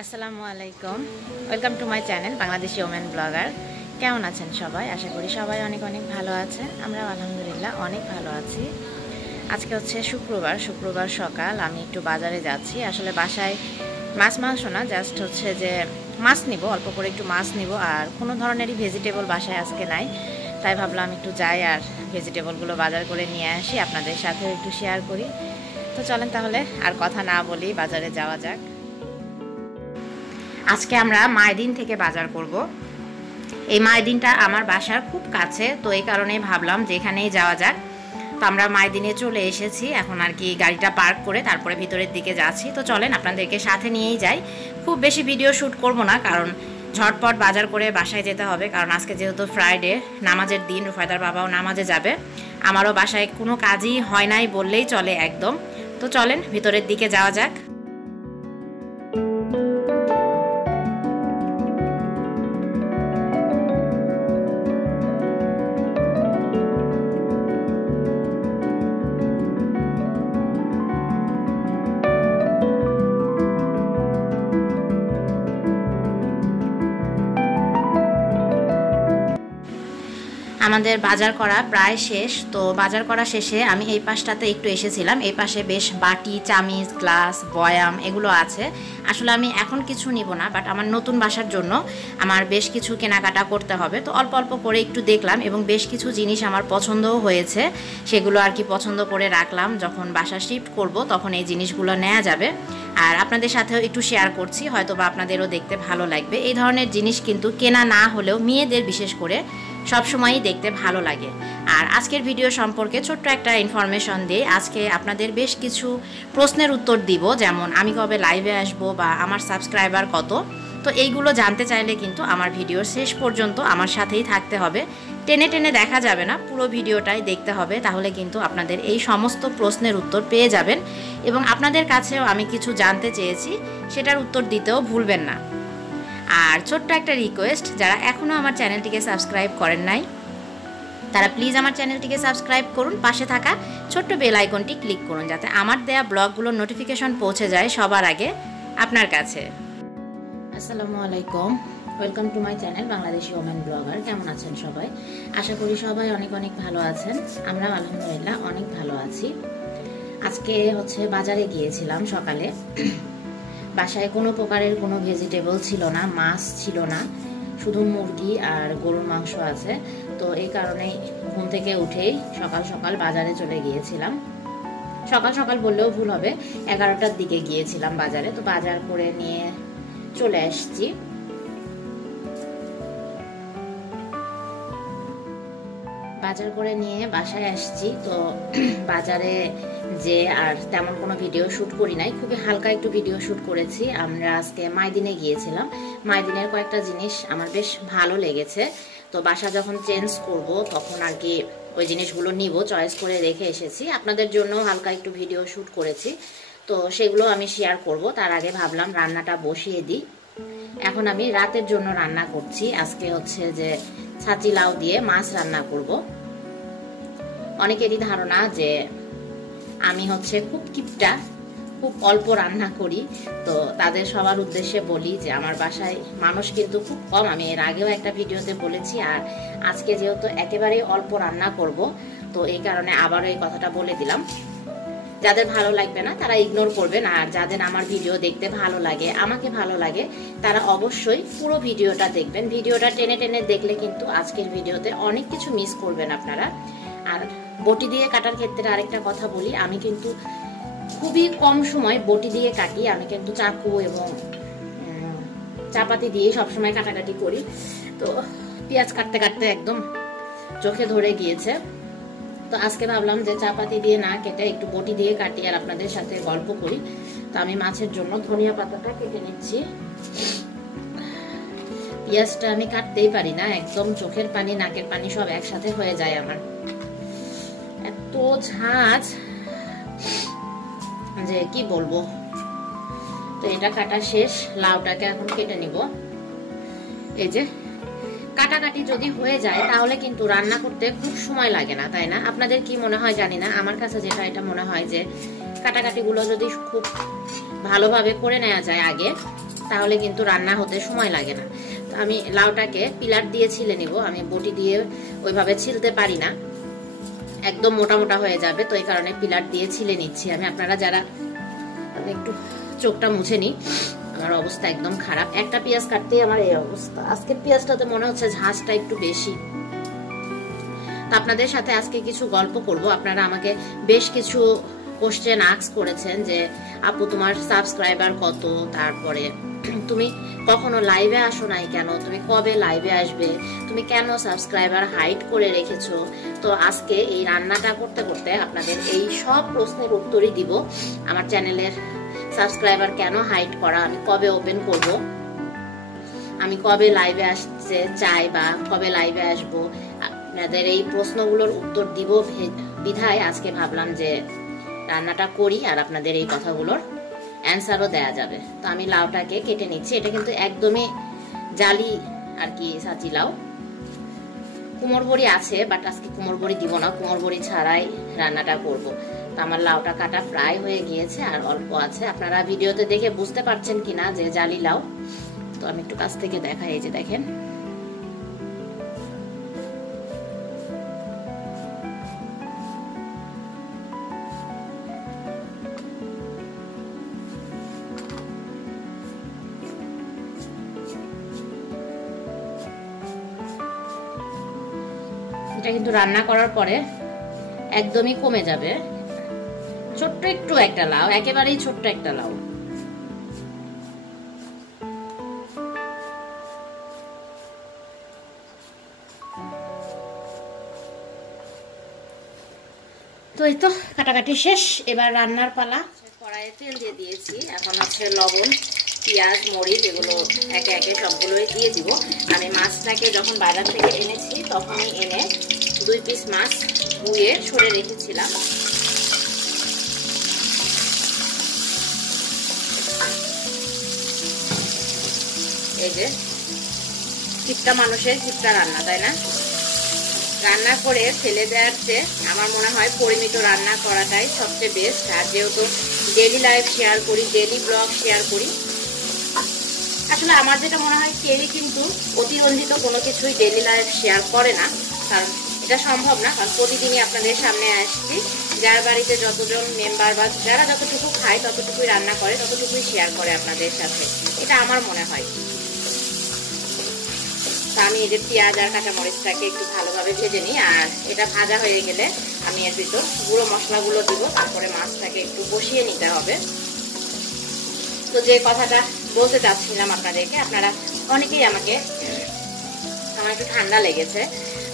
আসসালামু আলাইকুম, welcome to my channel Bangladeshi women blogger. কেমন আছেন সবাই? আশা করি সবাই অনেক অনেক ভালো আছেন। আমরাও আলহামদুলিল্লাহ অনেক ভালো আছি। আজকে হচ্ছে শুক্রবার সকাল। আমি একটু বাজারে যাচ্ছি। আসলে বাসায় মাংস না, জাস্ট হচ্ছে যে মাছ নিব, অল্প করে একটু মাছ নিব। আর কোনো ধরনেরই ভেজিটেবল বাসায় আজকে নাই, তাই ভাবলাম একটু যাই আর ভেজিটেবলগুলো বাজার করে নিয়ে আসি, আপনাদের সাথেও একটু শেয়ার করি। তো চলেন তাহলে আর কথা না বলি, বাজারে যাওয়া যাক। আজকে আমরা মাইদিন থেকে বাজার করব। এই মাইদিনটা আমার বাসার খুব কাছে, তো এই কারণেই ভাবলাম যে এখানেই যাওয়া যাক। তো আমরা মাইদিনে চলে এসেছি, এখন আর কি গাড়িটা পার্ক করে তারপরে ভিতরের দিকে যাচ্ছি। তো চলেন আপনাদেরকে সাথে নিয়েই যাই। খুব বেশি ভিডিও শ্যুট করব না, কারণ ঝটপট বাজার করে বাসায় যেতে হবে। কারণ আজকে যেহেতু ফ্রাইডে, নামাজের দিন, রুফায়দার বাবাও নামাজে যাবে। আমারও বাসায় কোনো কাজই হয় নাই বললেই চলে একদম। তো চলেন ভিতরের দিকে যাওয়া যাক। আমাদের বাজার করা প্রায় শেষ। তো বাজার করা শেষে আমি এই পাশটাতে একটু এসেছিলাম। এই পাশে বেশ বাটি, চামিচ, গ্লাস, বয়াম এগুলো আছে। আসলে আমি এখন কিছু নিব না, বাট আমার নতুন বাসার জন্য আমার বেশ কিছু কেনাকাটা করতে হবে। তো অল্প অল্প করে একটু দেখলাম এবং বেশ কিছু জিনিস আমার পছন্দও হয়েছে, সেগুলো আর কি পছন্দ করে রাখলাম। যখন বাসা শিফট করব তখন এই জিনিসগুলো নেওয়া যাবে। আর আপনাদের সাথেও একটু শেয়ার করছি, হয়তো বা আপনাদেরও দেখতে ভালো লাগবে। এই ধরনের জিনিস কিন্তু কেনা না হলেও মেয়েদের বিশেষ করে সবসময়ই দেখতে ভালো লাগে। আর আজকের ভিডিও সম্পর্কে ছোট্ট একটা ইনফরমেশন দিয়ে আজকে আপনাদের বেশ কিছু প্রশ্নের উত্তর দিব, যেমন আমি কবে লাইভে আসবো বা আমার সাবস্ক্রাইবার কত। তো এইগুলো জানতে চাইলে কিন্তু আমার ভিডিওর শেষ পর্যন্ত আমার সাথেই থাকতে হবে। টেনে টেনে দেখা যাবে না, পুরো ভিডিওটাই দেখতে হবে, তাহলে কিন্তু আপনাদের এই সমস্ত প্রশ্নের উত্তর পেয়ে যাবেন। এবং আপনাদের কাছেও আমি কিছু জানতে চেয়েছি, সেটার উত্তর দিতেও ভুলবেন না। আর ছোট্ট একটা রিকোয়েস্ট, যারা এখনও আমার চ্যানেলটিকে সাবস্ক্রাইব করেন নাই তারা প্লিজ আমার চ্যানেলটিকে সাবস্ক্রাইব করুন, পাশে থাকা ছোট্ট বেল আইকনটি ক্লিক করুন, যাতে আমার দেয়া ব্লগগুলোর নোটিফিকেশন পৌঁছে যায় সবার আগে আপনার কাছে। আসসালামু আলাইকুম, welcome to my channel Bangladeshi women blogger. কেমন আছেন সবাই? আশা করি সবাই অনেক অনেক ভালো আছেন। আমরা আলহামদুলিল্লাহ অনেক ভালো আছি। আজকে হচ্ছে বাজারে গিয়েছিলাম সকালে। বাসায় কোনো প্রকারের কোনো ভেজিটেবল ছিল না, মাছ ছিল না, শুধু মুরগি আর গরুর মাংস আছে। তো এই কারণেই ঘুম থেকে উঠেই সকাল সকাল বাজারে চলে গিয়েছিলাম। সকাল সকাল বললেও ভুল হবে, 11টার দিকে গিয়েছিলাম বাজারে। তো বাজার করে নিয়ে চলে আসছি। বাজার করে নিয়ে বাসায় আসছি। তো বাজারে যে আর তেমন কোনো ভিডিও শ্যুট করি নাই, খুবই হালকা একটু ভিডিও শ্যুট করেছি। আমরা আজকে মাইদিনে গিয়েছিলাম। মাইদিনের কয়েকটা জিনিস আমার বেশ ভালো লেগেছে। তো বাসা যখন চেঞ্জ করব তখন আর কি ওই জিনিসগুলো নিব, চয়েস করে রেখে এসেছি। আপনাদের জন্য হালকা একটু ভিডিও শ্যুট করেছি, তো সেগুলো আমি শেয়ার করব। তার আগে ভাবলাম রান্নাটা বসিয়ে দিই। এখন আমি রাতের জন্য রান্না করছি। আজকে হচ্ছে যে ছাঁচি লাউ দিয়ে মাছ রান্না করব। অনেকেরই ধারণা যে আমি হচ্ছে খুব কিপটা, খুব অল্প রান্না করি। তো তাদের সবার উদ্দেশ্যে বলি যে আমার বাসায় মানুষ কিন্তু খুব কম। আমি এর আগেও একটা ভিডিওতে বলেছি, আর আজকে যেহেতু একেবারেই অল্প রান্না করব, তো এই কারণে আবারও এই কথাটা বলে দিলাম। যাদের ভালো লাগবে না তারা ইগনোর করবেন, আর যাদের আমার ভিডিও দেখতে ভালো লাগে, আমাকে ভালো লাগে, তারা অবশ্যই পুরো ভিডিওটা দেখবেন। ভিডিওটা টেনে টেনে দেখলে কিন্তু আজকের ভিডিওতে অনেক কিছু মিস করবেন আপনারা। আর বটি দিয়ে কাটার ক্ষেত্রে আরেকটা কথা বলি, আমি কিন্তু খুবই কম সময় বটি দিয়ে কাটি। আমি কিন্তু চাকু এবং চাপাতি দিয়ে সবসময় কাটাকাটি করি। তো পেঁয়াজ কাটতে কাটতে একদম চোখে ধরে গিয়েছে। তো আজকে ভাবলাম যে চাপাতি দিয়ে না কেটে একটু বটি দিয়ে কাটি আর আপনাদের সাথে গল্প করি। তো আমি মাছের জন্য ধনিয়া পাতাটা কেটে নিচ্ছি। পেঁয়াজটা আমি কাটতেই পারি না, একদম চোখের পানি নাকের পানি সব একসাথে হয়ে যায় আমার, এত ঝাঁজ যে কি বলবো। তো এটা কাটা শেষ, লাউটাকে এখন কেটে নিব। এই যে কাটাকাটি যদি হয়ে যায় তাহলে কিন্তু রান্না করতে খুব সময় লাগে না, তাই না? আপনাদের কি মনে হয় জানি না, আমার কাছে যেটা এটা মনে হয় যে কাটাকাটিগুলো যদি খুব ভালোভাবে করে নেওয়া যায় আগে, তাহলে কিন্তু রান্না হতে সময় লাগে না। তো আমি লাউটাকে পিলার দিয়ে ছিলে নিব, আমি বটি দিয়ে ওইভাবে ছিলতে পারি না, একদম মোটা মোটা হয়ে যাবে, তো এই কারণে পিলার দিয়ে ছিলে নিচ্ছি আমি। আপনারা যারা, একটু চোখটা মুছে নিই, আমার অবস্থা একদম খারাপ, একটা পেঁয়াজ কাটতেই আমার এই অবস্থা। আজকে পেঁয়াজটাতে মনে হচ্ছে ঝাঁঝটা একটু বেশি। তো আপনাদের সাথে আজকে কিছু গল্প করব। আপনারা আমাকে বেশ কিছু কোশ্চেন আস্ক করেছেন যে আপু তোমার সাবস্ক্রাইবার কত, তারপরে তুমি কখনো লাইভে আসো নাই কেন, তুমি কবে লাইভে আসবে, তুমি কেন সাবস্ক্রাইবার হাইড করে রেখেছো। তো আজকে এই রান্নাটা করতে করতে আপনাদের এই সব প্রশ্নের উত্তরই দিব। আমার চ্যানেলের সাবস্ক্রাইবার কেন হাইড করা, আমি কবে ওপেন করব, আমি কবে লাইভে আসতে চাই বা কবে লাইভে আসবো, আপনাদের এই প্রশ্নগুলোর উত্তর দিব বিধায় আজকে ভাবলাম যে রান্নাটা করি আর আপনাদের এই কথাগুলোর অ্যান্সারও দেয়া যাবে। তো আমি লাউটাকে কেটে নিচ্ছি, এটা কিন্তু একদমই জালি আর কি সাচি লাউ। কুমড় বড়ি আছে, বাট আজকে কুমড় বড়ি দিব না, কুমড় বড়ি ছাড়াই রান্নাটা করব। তো আমার লাউটা কাটা প্রায় হয়ে গিয়েছে, আর অল্প আছে। আপনারা ভিডিওতে দেখে বুঝতে পারছেন কিনা যে জালি লাউ, তো আমি একটু কাছ থেকে দেখাই, এই যে দেখেন। এটা কিন্তু রান্না করার পরে একদমই কমে যাবে। ছোট্ট একটু একটা লাউ, একেবারেই ছোট্ট একটা লাউ। তো এই তো কাটাকাটি শেষ, এবার রান্নার পালা। কড়াইয়ে তেল দিয়ে দিয়েছি, এখন হচ্ছে লবণ, পেঁয়াজ, মরিচ এগুলো একে একে সবগুলোই দিয়ে দিব। আমি মাছটাকে যখন বাজার থেকে এনেছি তখনই এনে 2 পিস মাছ ধুয়ে সরে রেখেছিলাম। এই যে কিপটা মানুষের কিপটা রান্না, তাই না? রান্না করে ফেলে দেওয়ার চেয়ে আমার মনে হয় পরিমিত রান্না করাটাই সবচেয়ে বেস্ট। আর যেহেতু ডেইলি লাইফ শেয়ার করি, ডেইলি ব্লগ শেয়ার করি, আসলে আমার যেটা মনে হয় কেউই কিন্তু অতিরঞ্জিত কোনো কিছুই ডেইলি লাইফ শেয়ার করে না, কারণ এটা সম্ভব না। কারণ প্রতিদিনই আপনাদের সামনে আসছি, যার বাড়িতে যতজন মেম্বার বা যারা যতটুকু খায় ততটুকুই রান্না করে, ততটুকুই শেয়ার করে আপনাদের সাথে, এটা আমার মনে হয়। তো আমি এই যে পেঁয়াজ আর কাঁচামরিচটাকে একটু ভালোভাবে ভেজে নিই, আর এটা ভাজা হয়ে গেলে আমি এর ভিতর গুঁড়ো মশলাগুলো দিব, তারপরে মাছটাকে একটু কষিয়ে নিতে হবে। তো যে কথাটা বলতে চাচ্ছিলাম আপনাদেরকে, আপনারা অনেকেই আমাকে, আমার একটু ঠান্ডা লেগেছে,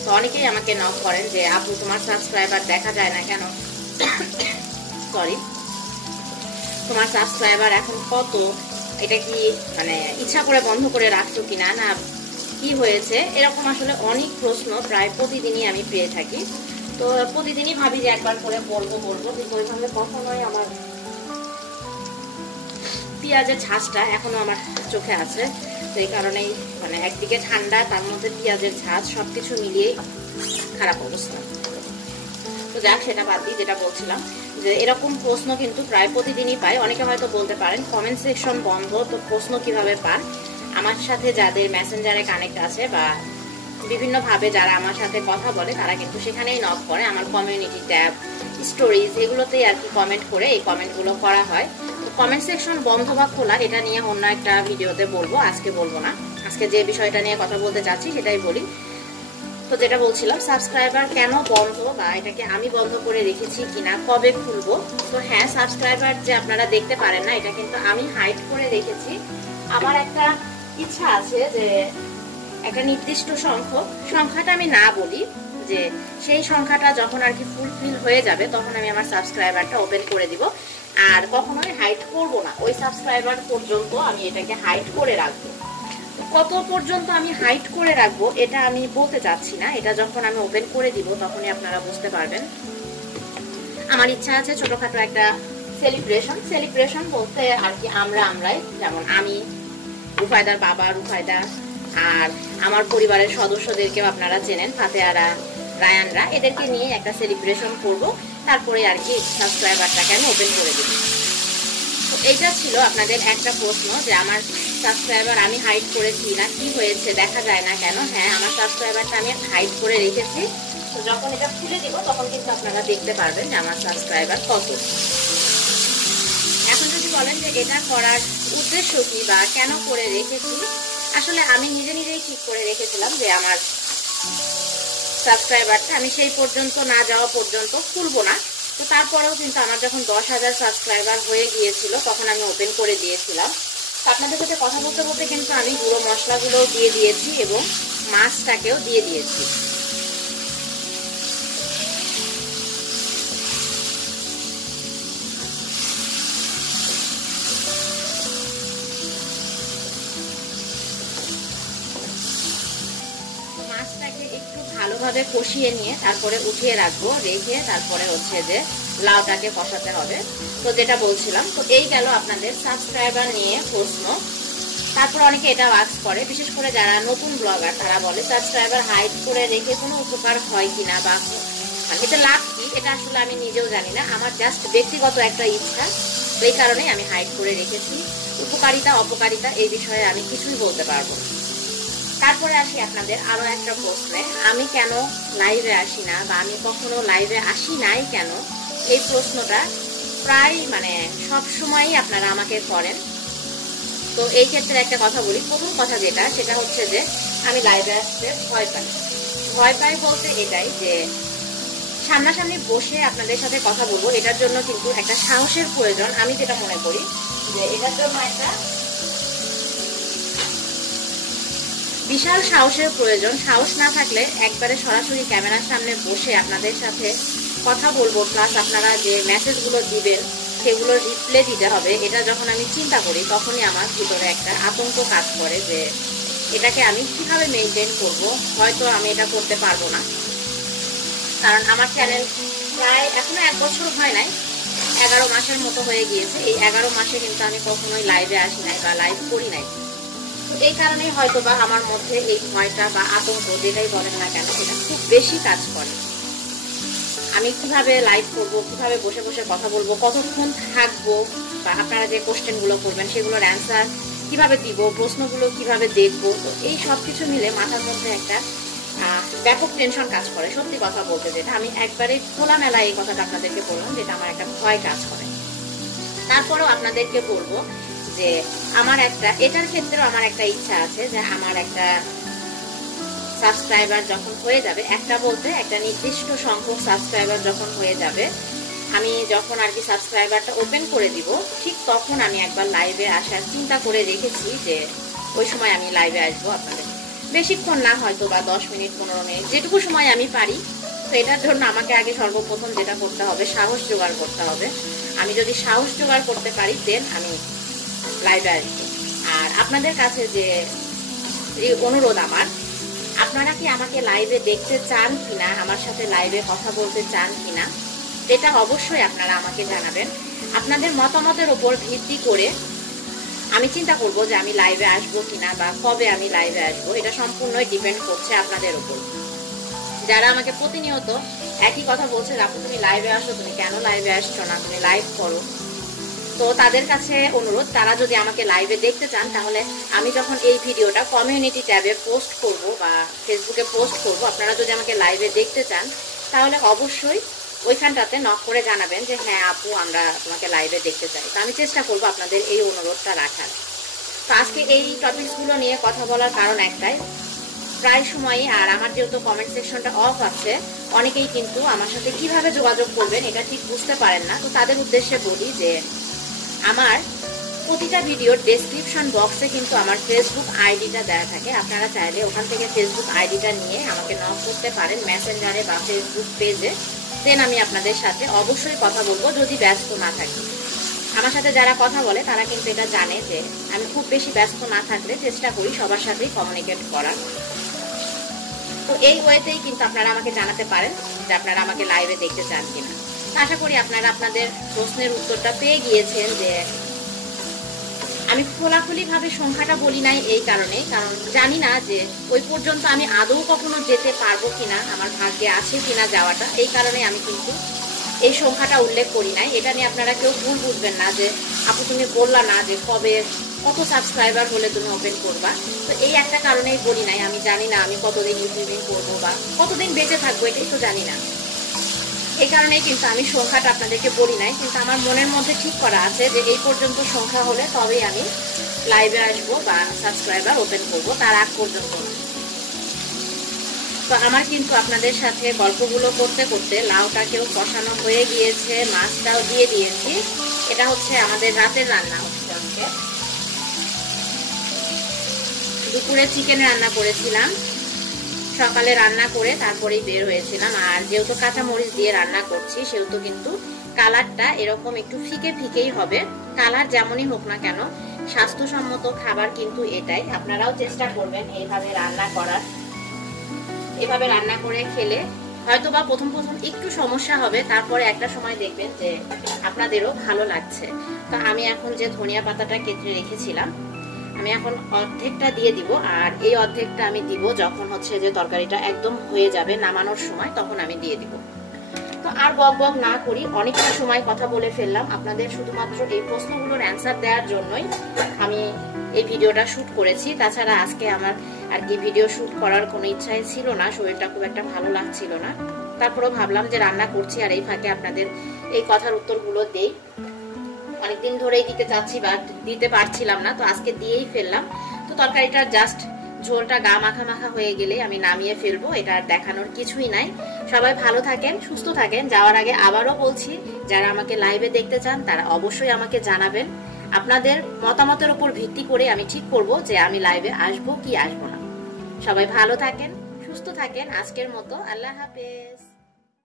তো অনেকেই আমাকে নক করেন যে আপু তোমার সাবস্ক্রাইবার দেখা যায় না কেন, সরি, তোমার সাবস্ক্রাইবার এখন কত, এটা কি মানে ইচ্ছা করে বন্ধ করে রাখছো কিনা, না কি হয়েছে, এরকম আসলে অনেক প্রশ্ন প্রায় প্রতিদিনই আমি পেয়ে থাকি। তো প্রতিদিনই ভাবি যে একবার করে বলবো, কিন্তু ওইভাবে কখনোই আমার পেঁয়াজের ঝাঁজটা এখনো আমার চোখে আছে। তো এই কারণেই মানে একদিকে ঠান্ডা, তার মধ্যে পেঁয়াজের ঝাঁজ, সবকিছু মিলিয়েই খারাপ অবস্থা। তো যাক, সেটা বাদ দিই, যেটা বলছিলাম যে এরকম প্রশ্ন কিন্তু প্রায় প্রতিদিনই পাই। অনেকে হয়তো বলতে পারেন কমেন্ট সেকশন বন্ধ, তো প্রশ্ন কিভাবে পান? আমার সাথে যাদের মেসেঞ্জারে কানেক্ট আছে বা বিভিন্নভাবে যারা আমার সাথে কথা বলে, তারা কিন্তু সেখানেই নক করে, আমার কমিউনিটি ট্যাব, স্টোরিজ এগুলোতেই আর কি কমেন্ট করে এই কমেন্টগুলো করা হয়। তো কমেন্ট সেকশন বন্ধ বা খোলা এটা নিয়ে অন্য একটা ভিডিওতে বলবো, আজকে বলবো না। আজকে যে বিষয়টা নিয়ে কথা বলতে চাচ্ছি সেটাই বলি। তো যেটা বলছিলাম, সাবস্ক্রাইবার কেন বন্ধ বা এটাকে আমি বন্ধ করে রেখেছি কিনা, কবে খুলবো। তো হ্যাঁ, সাবস্ক্রাইবার যে আপনারা দেখতে পারেন না, এটা কিন্তু আমি হাইড করে রেখেছি। আমার একটা ইচ্ছা আছে যে একটা নির্দিষ্ট সংখ্যাটা আমি না বলি, যে সেই সংখ্যাটা যখন আর কি ফুলফিল হয়ে যাবে তখন আমি আমার সাবস্ক্রাইবারটা ওপেন করে দিব। আর কখনোই হাইড করব না, ওই সাবস্ক্রাইবার পর্যন্ত আমি এটাকে হাইড করে রাখবো। কত পর্যন্ত আমি হাইড করে রাখবো এটা আমি বলতে চাচ্ছি না, এটা যখন আমি ওপেন করে দিব তখনই আপনারা বুঝতে পারবেন। আমার ইচ্ছা আছে ছোটখাটো একটা সেলিব্রেশন বলতে আর কি আমরাই, যেমন আমি, রুফায়দার বাবা, রুফায়দা, আর আমার পরিবারের সদস্যদেরকেও আপনারা চেনেন, ফাতেহারা, রায়ানরা, এদেরকে নিয়ে একটা সেলিব্রেশন করব, তারপরে আর কি সাবস্ক্রাইবারটাকে আমি ওপেন করে দেব। তো এইটা ছিল আপনাদের একটা প্রশ্ন যে আমার সাবস্ক্রাইবার আমি হাইড করেছি না, কি হয়েছে, দেখা যায় না কেন। হ্যাঁ, আমার সাবস্ক্রাইবারটা আমি হাইড করে রেখেছি। তো যখন এটা খুলে দিব তখন কিন্তু আপনারা দেখতে পারবেন যে আমার সাবস্ক্রাইবার কত। এখন যদি বলেন যে এটা করার উদ্দেশ্য কি বা কেন করে রেখেছি, আসলে আমি নিজেই ঠিক করে রেখেছিলাম যে আমার সাবস্ক্রাইবারটা আমি সেই পর্যন্ত না যাওয়া পর্যন্ত খুলবো না। তো তারপরেও কিন্তু আমার যখন 10,000 সাবস্ক্রাইবার হয়ে গিয়েছিল তখন আমি ওপেন করে দিয়েছিলাম। আপনাদের সাথে কথা বলতে বলতে কিন্তু আমি গুঁড়ো মশলাগুলোও দিয়ে দিয়েছি এবং মাছটাকেও দিয়ে দিয়েছি। মাছটাকে একটু ভালোভাবে কষিয়ে নিয়ে তারপরে উঠিয়ে রাখবো, রেখে তারপরে হচ্ছে যে লাউটাকে কষাতে হবে। তো যেটা বলছিলাম, তো এই গেল আপনাদের সাবস্ক্রাইবার নিয়ে প্রশ্ন। তারপর অনেকে এটা ওয়াক্স করে, বিশেষ করে যারা নতুন ব্লগার তারা বলে সাবস্ক্রাইবার হাইড করে রেখে কোনো উপকার হয় কিনা বা এটা লাভ কি, এটা আসলে আমি নিজেও জানি না। আমার জাস্ট ব্যক্তিগত একটা ইচ্ছা, এই কারণেই আমি হাইড করে রেখেছি। উপকারিতা অপকারিতা এই বিষয়ে আমি কিছুই বলতে পারবো না। তারপরে আসি আপনাদের আরো একটা প্রশ্নে, আমি কেন লাইভে আসি না বা আমি কখনো লাইভে আসি নাই কেন, এই প্রশ্নটা প্রায় সব সময়ই আপনারা আমাকে করেন। তো এই ক্ষেত্রে একটা কথা বলি, প্রথম কথা যেটা সেটা হচ্ছে যে আমি লাইভে আসতে ভয় পাই। ভয় পাই বলতে এটাই যে সামনাসামনি বসে আপনাদের সাথে কথা বলবো, এটার জন্য কিন্তু একটা সাহসের প্রয়োজন। আমি যেটা মনে করি যে এটার জন্য একটা বিশাল সাহসের প্রয়োজন। সাহস না থাকলে একবারে সরাসরি ক্যামেরার সামনে বসে আপনাদের সাথে কথা বলবো, প্লাস আপনারা যে মেসেজগুলো দিবেন সেগুলোর রিপ্লাই দিতে হবে, এটা যখন আমি চিন্তা করি তখনই আমার ভিতরে একটা আতঙ্ক কাজ করে যে এটাকে আমি কিভাবে মেনটেন করব। হয়তো আমি এটা করতে পারবো না, কারণ আমার চ্যানেল প্রায় এখনো 1 বছর হয় নাই, 11 মাসের মতো হয়ে গিয়েছে। এই 11 মাসে কিন্তু আমি কখনোই লাইভে আসি নাই বা লাইভ করি নাই। এই কারণেই হয়তো বা আমার মধ্যে এই ভয়টা বা আতঙ্ক যেটাই বলেন না কেন, এটা খুব বেশি কাজ করে। আমি কিভাবে লাইভ করব, কিভাবে বসে বসে কথা বলবো, কতক্ষণ থাকবো, বা আপনারা যে কোশ্চেনগুলো করবেন সেগুলোর অ্যান্সার কিভাবে দিব, প্রশ্নগুলো কিভাবে দেখবো, তো এই সব কিছু মিলে মাথার মধ্যে একটা ব্যাপক টেনশন কাজ করে। সত্যি কথা বলতে যেটা আমি একবারে খোলামেলা এই কথাটা আপনাদেরকে বললাম, যেটা আমার একটা ভয় কাজ করে। তারপরেও আপনাদেরকে বলবো যে আমার একটা এটার ক্ষেত্রেও আমার একটা ইচ্ছা আছে যে আমার একটা সাবস্ক্রাইবার যখন হয়ে যাবে, একটা বলতে একটা নির্দিষ্ট সংখ্যক সাবস্ক্রাইবার যখন হয়ে যাবে, আমি যখন আর কি সাবস্ক্রাইবারটা ওপেন করে দিব, ঠিক তখন আমি একবার লাইভে আসার চিন্তা করে রেখেছি যে ওই সময় আমি লাইভে আসবো আপনাদের। বেশিক্ষণ না, হয়তো বা 10 মিনিট 15 মিনিট, যেটুকু সময় আমি পারি। তো এটার জন্য আমাকে আগে সর্বপ্রথম যেটা করতে হবে, সাহস জোগাড় করতে হবে। আমি যদি সাহস জোগাড় করতে পারি দেন আমি লাইভে আসবো। আর আপনাদের কাছে যে অনুরোধ আমার, আপনারা কি আমাকে লাইভে দেখতে চান কিনা, আমার সাথে লাইভে কথা বলতে চান কিনা, এটা অবশ্যই আপনারা আমাকে জানাবেন। আপনাদের মতামতের উপর ভিত্তি করে আমি চিন্তা করব যে আমি লাইভে আসবো কিনা বা কবে আমি লাইভে আসবো। এটা সম্পূর্ণই ডিপেন্ড করছে আপনাদের উপর। যারা আমাকে প্রতিনিয়ত একই কথা বলছে, আপু তুমি লাইভে আসো, তুমি কেন লাইভে আসছো না, তুমি লাইভ করো, তো তাদের কাছে অনুরোধ, তারা যদি আমাকে লাইভে দেখতে চান তাহলে আমি যখন এই ভিডিওটা কমিউনিটি ট্যাবে পোস্ট করব বা ফেসবুকে পোস্ট করব, আপনারা যদি আমাকে লাইভে দেখতে চান তাহলে অবশ্যই ওইখানটাতে নক করে জানাবেন যে হ্যাঁ আপু আমরা তোমাকে লাইভে দেখতে চাই। তো আমি চেষ্টা করব আপনাদের এই অনুরোধটা রাখার। তো আজকে এই টপিকসগুলো নিয়ে কথা বলার কারণ একটাই, প্রায় সময়ই আর আমার যেহেতু কমেন্ট সেকশনটা অফ আছে, অনেকেই কিন্তু আমার সাথে কিভাবে যোগাযোগ করবেন এটা ঠিক বুঝতে পারেন না। তো তাদের উদ্দেশ্যে বলি যে আমার প্রতিটা ভিডিওর ডেসক্রিপশন বক্সে কিন্তু আমার ফেসবুক আইডিটা দেওয়া থাকে। আপনারা চাইলে ওখান থেকে ফেসবুক আইডিটা নিয়ে আমাকে নক করতে পারেন মেসেঞ্জারে বা ফেসবুক পেজে, দেন আমি আপনাদের সাথে অবশ্যই কথা বলবো যদি ব্যস্ত না থাকি। আমার সাথে যারা কথা বলে তারা কিন্তু এটা জানে যে আমি খুব বেশি ব্যস্ত না থাকলে চেষ্টা করি সবার সাথেই কমিউনিকেট করার। তো এই ওয়েতেই কিন্তু আপনারা আমাকে জানাতে পারেন যে আপনারা আমাকে লাইভে দেখতে চান কিনা। আশা করি আপনারা আপনাদের প্রশ্নের উত্তরটা পেয়ে গিয়েছেন যে আমি খোলাখুলিভাবে সংখ্যাটা বলি নাই এই কারণে, কারণ জানি না যে ওই পর্যন্ত আমি আদৌ কখনো যেতে পারবো কিনা, আমার ভাগ্যে আছে কিনা যাওয়াটা। এই কারণে আমি কিন্তু এই সংখ্যাটা উল্লেখ করি নাই। এটা নিয়ে আপনারা কেউ ভুল বুঝবেন না যে আপু তুমি বললা না যে কবে কত সাবস্ক্রাইবার হলে তুমি ওপেন করবা। তো এই একটা কারণেই বলি নাই। আমি জানি না আমি কতদিন ইউটিউবিং করবো বা কতদিন বেঁচে থাকবো, এটাই তো জানি না। এই কারণেই কিন্তু আমি সংখ্যাটা আপনাদেরকে বলি নাই, কিন্তু আমার মনের মধ্যে ঠিক করা আছে যে এই পর্যন্ত সংখ্যা হলে তবেই আমি লাইভে আসবো বা সাবস্ক্রাইবার ওপেন করবো, তার আগ পর্যন্ত না। তো আমার কিন্তু আপনাদের সাথে গল্পগুলো করতে করতে লাউটাকেও কষানো হয়ে গিয়েছে, মাছটাও দিয়ে দিয়েছি। এটা হচ্ছে আমাদের রাতের রান্না হচ্ছে। আজকে দুপুরে চিকেন রান্না করেছিলাম, সকালে রান্না করে তারপরেই বের হয়েছিলাম। আর যেহেতু কাঁচা মরিচ দিয়ে রান্না করছি সেহেতু কিন্তু কালারটা এরকম একটু ফিকে ফিকেই হবে। কালার যেমনই হোক না কেন স্বাস্থ্যসম্মত খাবার কিন্তু এটাই। আপনারাও চেষ্টা করবেন এইভাবে রান্না করার। এভাবে রান্না করে খেলে হয়তো বা প্রথম একটু সমস্যা হবে, তারপরে একটা সময় দেখবেন যে আপনাদেরও ভালো লাগছে। তো আমি এখন যে ধনিয়া পাতাটা কেটে রেখেছিলাম আমি এখন অর্ধেকটা দিয়ে দিব, আর এই অর্ধেকটা আমি দিব যখন হচ্ছে যে তরকারিটা একদম হয়ে যাবে নামানোর সময়, তখন আমি দিয়ে দিব। তো আর বক বক না করি, অনেকটা সময় কথা বলে ফেললাম। আপনাদের শুধুমাত্র এই প্রশ্নগুলোর অ্যান্সার দেওয়ার জন্যই আমি এই ভিডিওটা শুট করেছি। তাছাড়া আজকে আমার আর কি ভিডিও শুট করার কোনো ইচ্ছাই ছিল না, শরীরটা খুব একটা ভালো লাগছিল না। তারপরেও ভাবলাম যে রান্না করছি আর এই ফাঁকে আপনাদের এই কথার উত্তরগুলো দেই। অনেকদিন ধরেই দিতে চাচ্ছি বা দিতে পারছিলাম না, তো আজকে দিয়েই ফেললাম। তো তরকারিটা জাস্ট ঝোলটা গা মাখা মাখা হয়ে গেলে আমি নামিয়ে ফেলবো, এটা আর দেখানোর কিছুই নাই। সবাই ভালো থাকেন, সুস্থ থাকেন। যাওয়ার আগে আবারও বলছি, যারা আমাকে লাইভে দেখতে চান তারা অবশ্যই আমাকে জানাবেন। আপনাদের মতামতের উপর ভিত্তি করে আমি ঠিক করব যে আমি লাইভে আসবো কি আসবো না। সবাই ভালো থাকেন, সুস্থ থাকেন। আজকের মতো আল্লাহ হাফেজ।